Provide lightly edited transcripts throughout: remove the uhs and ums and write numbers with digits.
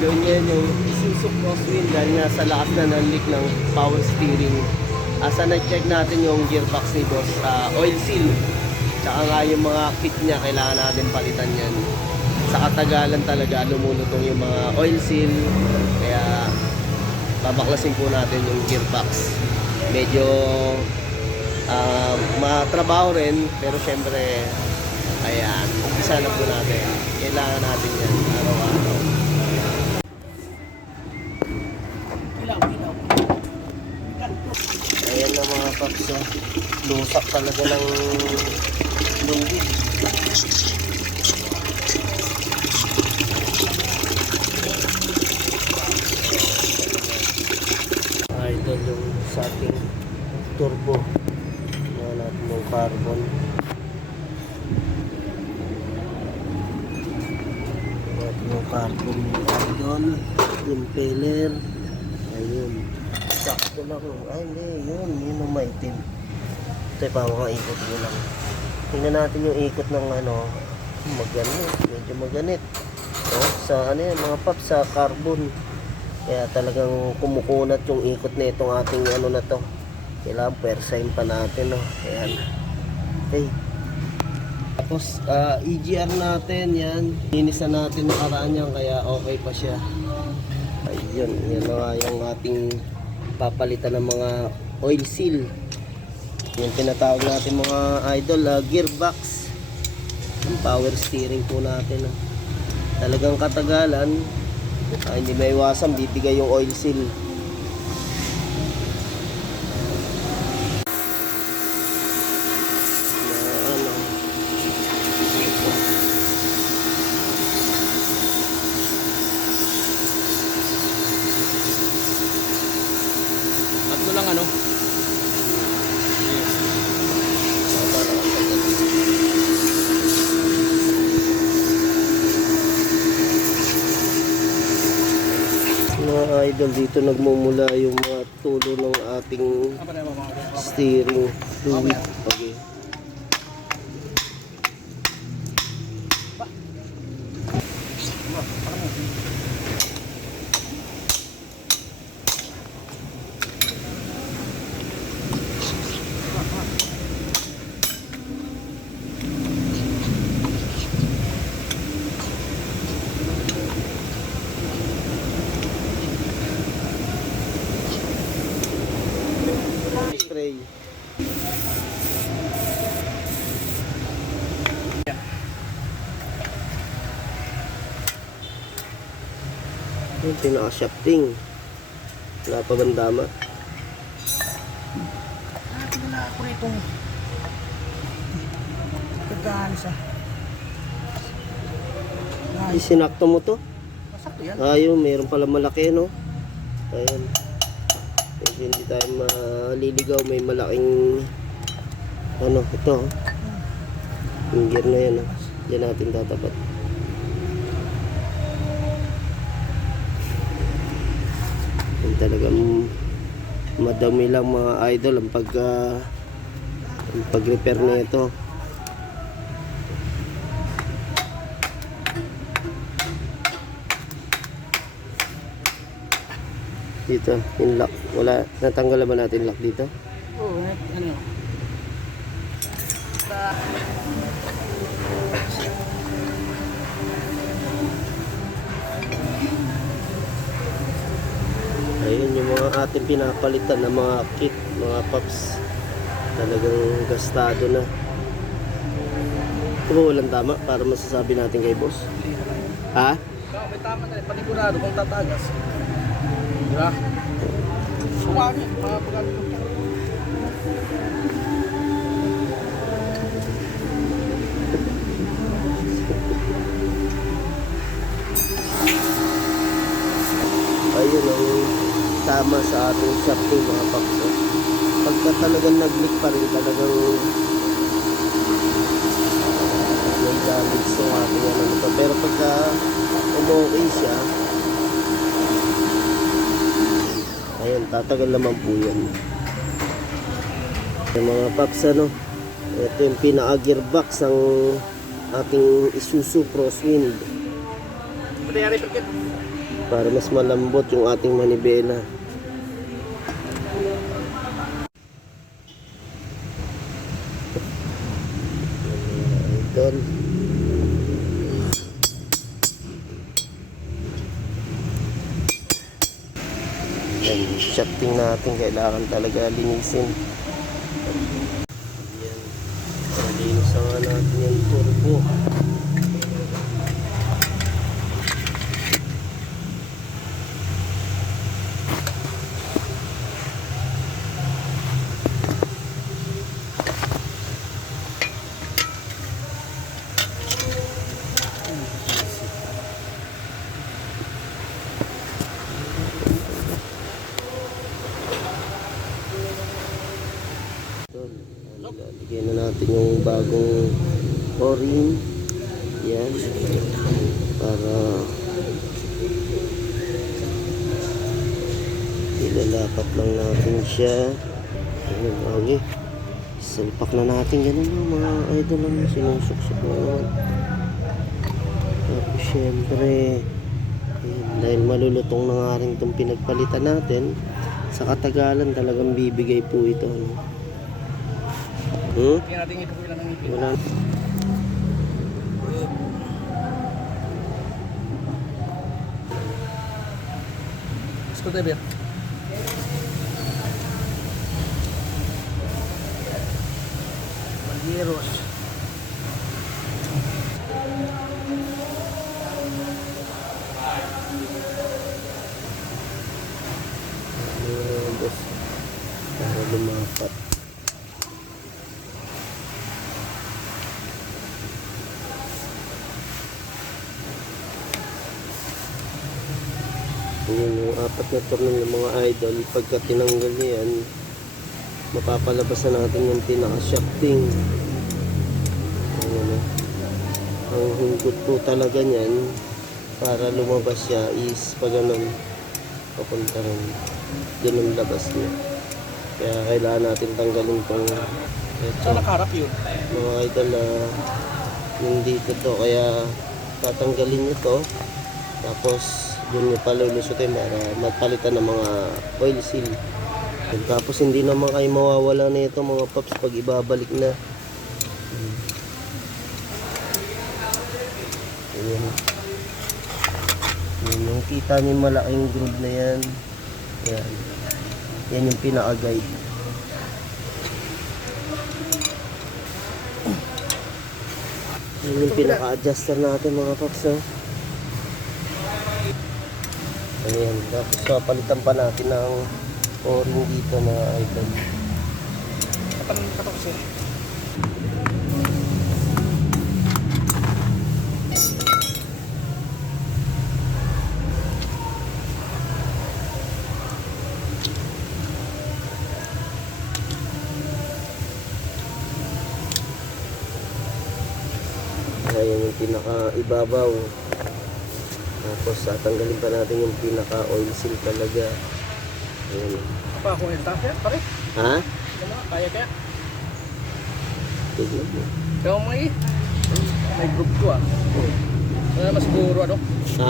Ganyan yung Isuzu Crosswind dahil nga sa lakas na ng leak ng power steering. Asa na-check natin yung gearbox ni boss, oil seal. Tsaka nga yung mga kit niya, kailangan natin palitan yan. Sa katagalan talaga, lumulutong yung mga oil seal. Kaya babaklasin po natin yung gearbox. Medyo matrabaho rin, pero syempre, ayan, umpisa na po natin. Kailangan natin yan araw-araw. Ayan na mga paps, lusak talaga ng lungkit. Idol yung sa ating turbo na natin ng carbon. Yung carbon idol, impeller, ayun. Sakto lang. Ay, hindi. Yun ang maitim. Ito pa mga ikot mo lang. Tingnan natin yung ikot ng maganit. Medyo maganit. So, sa mga pop sa carbon. Kaya talagang kumukunat yung ikot na itong ating na to. Kailangan persign pa natin. Ayan. Okay. Tapos, EGR natin. Yan. Linis na natin nakaraan yan. Kaya okay pa siya. Ayun. Yan na yung ating papalitan ng mga oil seal. Yung tinatawag natin mga idol, gearbox. Yung power steering po natin. Talagang katagalan, hindi maiwasan bibigay yung oil seal. Tatlo lang mga idol, dito nagmumula yung mga tulo ng ating steering fluid. Okay. Spray. Yung pinaka-shafting. Wala pa bandama. Wala ako itong kagahan sa Isinakto mo to? masakto yan. Ayun, mayroon pala malaki, no? Ayan. Kasi hindi tayo maliligaw, may malaking ito. Yung gear na yan, diyan natin tatapat. Yung talagang madami lang mga idol ang pag-repair na ito. Dito, yung lock. Wala, natanggal na ba natin lock dito? Oo, Ayun yung mga ating pinapalitan na mga kit, mga pops. Talagang gastado na. Ito ba walang tama para masasabi natin kay boss? Ha? may tama na rin, panigurado kung tatagas. Diba? Sumagi, mga pagkakit. Ayun ang tama sa ating shafting mga paps. Pagka talagang nag-leak pa rin, talagang may damage sa ating ito. Pero pagka okay siya, ayun, tatagal naman po yan. Yung mga paps, ito yung pinaka-gearbox ng ating Isuzu Crosswind. Pwede perkit. para mas malambot yung ating manibela. Idol. Yan, shafting natin kailangan talaga linisin. Yan. Linis nga natin yung turbo. Lalagyan na natin yung bagong o-ring. Yan. Para ilalapat lang natin siya. Ayun, okay. Salpak na natin ganun no, mga idol lang. Sinusuksok na naman. Tapos syempre, ayun, dahil malulutong na nga rin itong pinagpalitan natin, sa katagalan talagang bibigay po ito. No? Tingnan natin ipukulan ng ngipin. Wala. Screwdriver. Malieros. Boss, para lumapat. Ayan yung apat na tornil ng mga idol. Pagka tinanggal yan, mapapalabas na natin yung pinaka-shafting. Ayan, ang hugot po talaga niyan para lumabas siya is pag ganun papunta rin dun ang labas niya. Kaya kailangan natin tanggalin tong Saan nakaharap yun? mga idol na yung dito to. Kaya tatanggalin nyo to, tapos doon nyo palulusutin para mapalitan ng mga oil seal. Tapos hindi naman kayo mawawala na ito mga paps pag ibabalik na. Ayan. Yan yung kita niyo malaking groove na yan. Yan. Yan yung pinaka-guide. Yan yung pinaka-adjuster natin mga paps. Oh. Ayan. Tapos papalitan pa natin ng o-ring dito mga idol. Katok kasi. Ayan yung pinaka-ibabaw. Tapos tatanggalin pa natin yung pinaka-oil seal talaga. Ayan. Apa ako yung tasya? Pare? Ha? Kaya kaya? Tignan mo. Kaya may group ko ah. Wala naman siguro ano? Ha?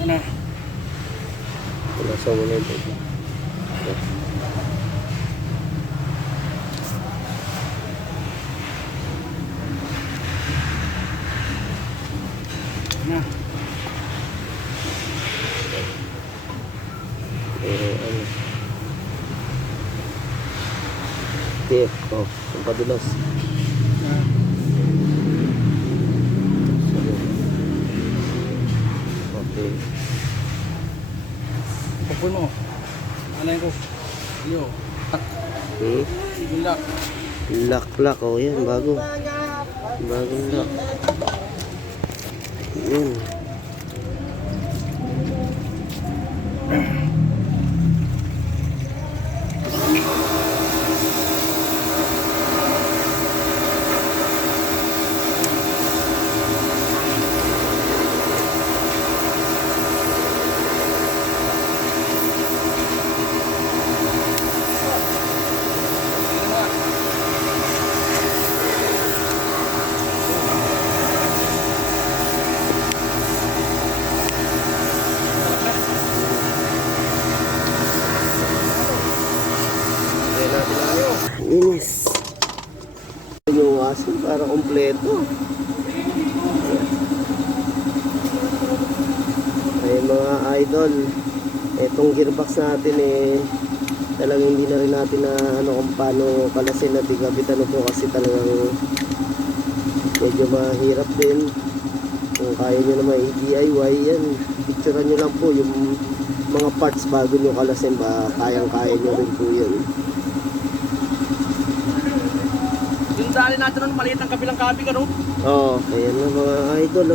Ano? Nasa mo na yung baby. Na. Pero ano? Tip. Oh, ang padulas. Na. Okay. Pupul mo. Ano ko? Yo. Tak. Okay. Sige lang. Lock. Oh, yan. Bago. Bagong lock. Yan. bawasan para kumpleto. Ay mga idol, etong gearbox natin talagang hindi na rin natin na kung paano kalasin natin kabitan po kasi talagang medyo mahirap din. Kung kaya nyo naman i-DIY yan, picturean nyo lang po yung mga parts bago nyo kalasin ba, kayang-kaya nyo rin po yun. Yung dali natin nun, maliit ang kabilang kabig, ano? Oo, ayan na mga idol,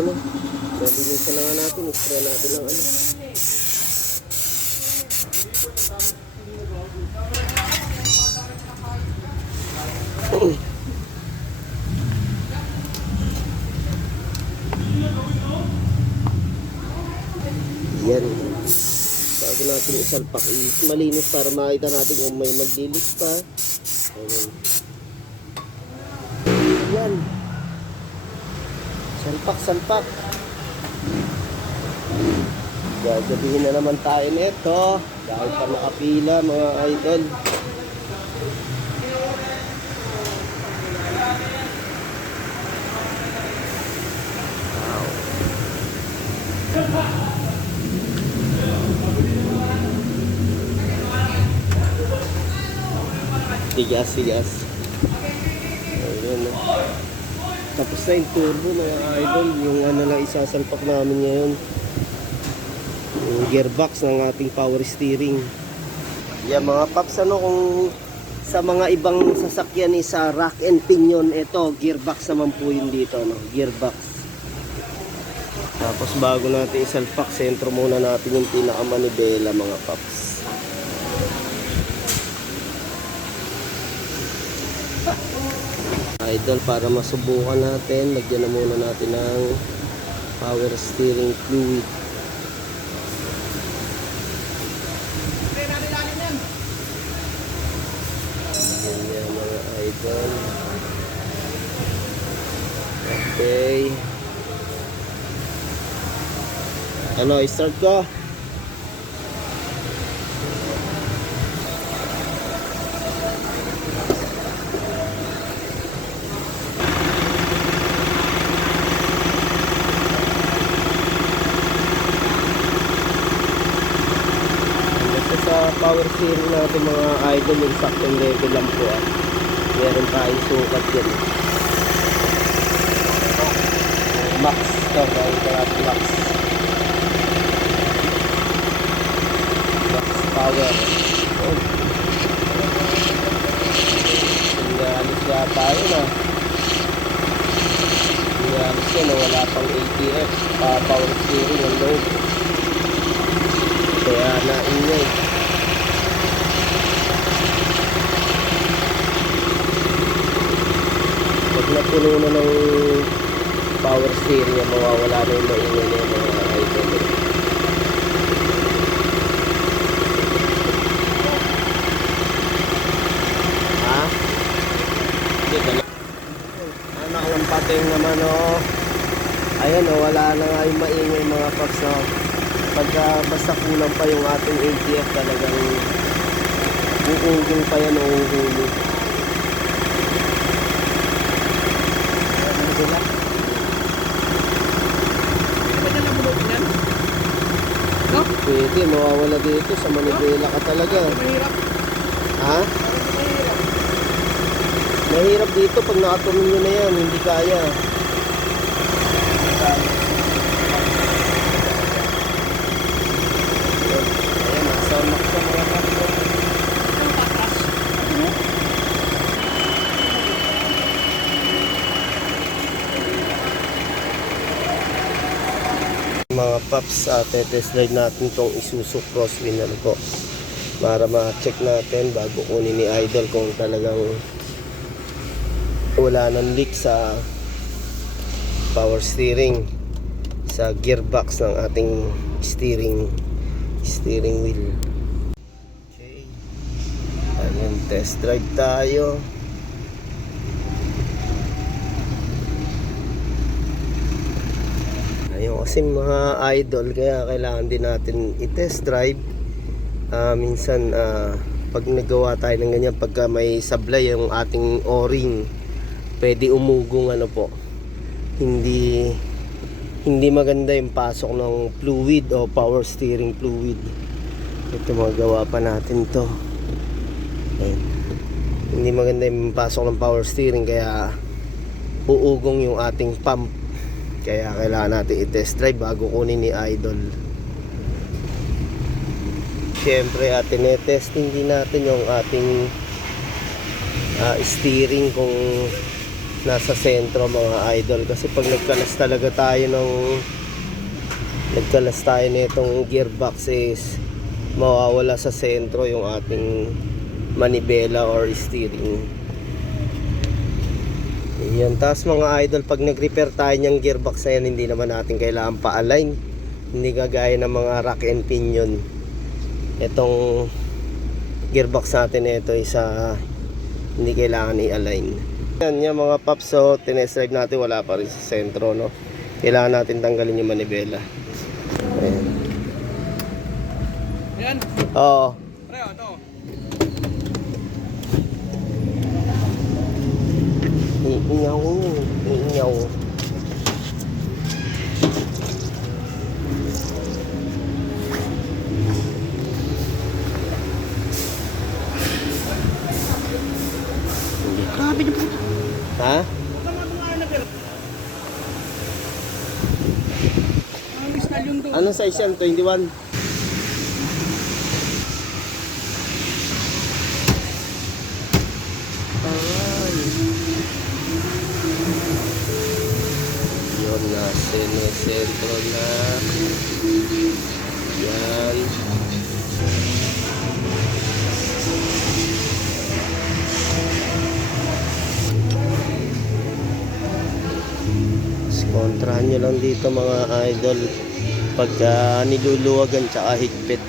nalinisan na nga natin, spray natin lang yan. Bago natin isalpak, malinis para makita natin kung may maglilis pa. Ayan. Yan. Salpak. Gagabihin na naman tayo nito. Dahil pa nakapila mga idol. Tigas. Ayun. Tapos na yung turbo mga idol. Yung lang isasalpak namin ngayon. Yung gearbox ng ating power steering. Yan mga paps, kung sa mga ibang sasakyan sa rack and pinion, ito gearbox naman po yun dito, gearbox. Tapos bago natin isalpak, sentro muna natin yung pinakamanibela mga paps. Idol, para masubukan natin, lagyan na muna natin ng power steering fluid. Yan mga idol. Okay. Ano, start ko? Sa power steering natin mga idol, yung saktong level lang po meron tayong sukat yun. Max to, max power. Sinyalis nga tayo na. Sinyalis yun na wala pang ATF power steering ang loob. Kaya naingay. Pag napuno na ng power steering, mawawala na yung maingay na yung mga idol. Ha? Nakalampating naman ayan wala na nga yung maingay mga paps pagka basta kulang pa yung ating ATF talagang uungin pa yan uuhuli. Pwede, mawawala dito sa manibela ka talaga. Ha? Mahirap dito pag nakatuloy nyo na yan, hindi kaya. Ayan, nakasamak sa mga kapito. Mga paps, test drive natin itong Isuzu Crosswind po para ma-check natin bago kunin ni idol kung talagang wala nang leak sa power steering, sa gearbox ng ating steering wheel. Okay, ayun, test drive tayo. Ayun kasi mga idol, kaya kailangan din natin i-test drive. Minsan pag nagawa tayo ng ganyan, pagka may sablay yung ating o-ring, pwede umugong ano po, hindi maganda yung pasok ng fluid o power steering fluid. Ito magawa pa natin to. Ayan. Hindi maganda yung pasok ng power steering, kaya uugong yung ating pump. Kaya kailangan natin i-test drive bago kunin ni Idol. Siyempre tinetesting din natin yung ating steering kung nasa sentro mga Idol, kasi pag nagkalas tayo nitong gearbox is mawawala sa sentro yung ating manibela or steering. Yan. Tapos mga Idol, pag nag-repair tayo ng gearbox na yan, hindi naman natin kailangan pa-align. Hindi kagaya ng mga rack and pinion. Itong gearbox natin ito isa hindi kailangan i-align. Yan yung mga paps, so tinest drive natin, wala pa rin sa sentro, no? Kailangan natin tanggalin yung manibela. Ayan. Yan. Oo. Pareho, ito. Iingaw. Grabe na po. Ha? Anong size yan? 21? Ay. Yun na, sinesentro na. Yan. Kontrahan nyo lang dito mga Idol pagka niluluwagan tsaka higpit.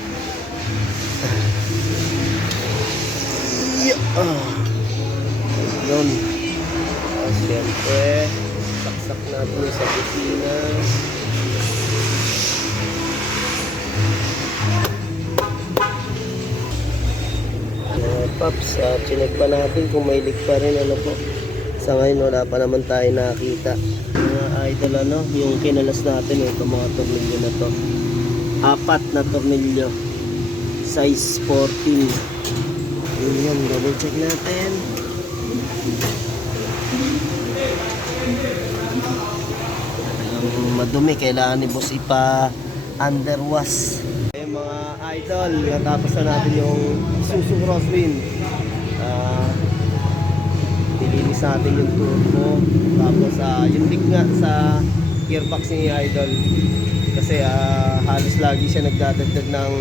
Yun. Siyempre saksak natin sa kusina. Paps, chinek pa natin kung may leak pa rin, ano po. Sa ngayon wala pa naman tayo nakita. Mga Idol, ano, yung kinalas natin, ito mga tornilyo na to, 4 na tornilyo, size 14. Yun, double check natin. Madumi, kailangan ni boss ipa underwash. Mga Idol, natapos na natin yung Isuzu Crosswind. Nilinis natin yung turbo, tapos yung leak nga sa gearbox ni Idol, kasi halos lagi siya nagdadagdag ng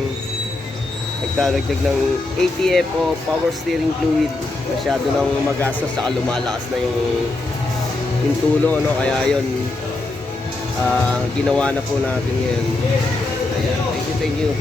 ATF o power steering fluid. Masyado nang magastos, saka lumalakas na yung tulo, no? Kaya yun, ginawa na po natin yun. Ayan, thank you.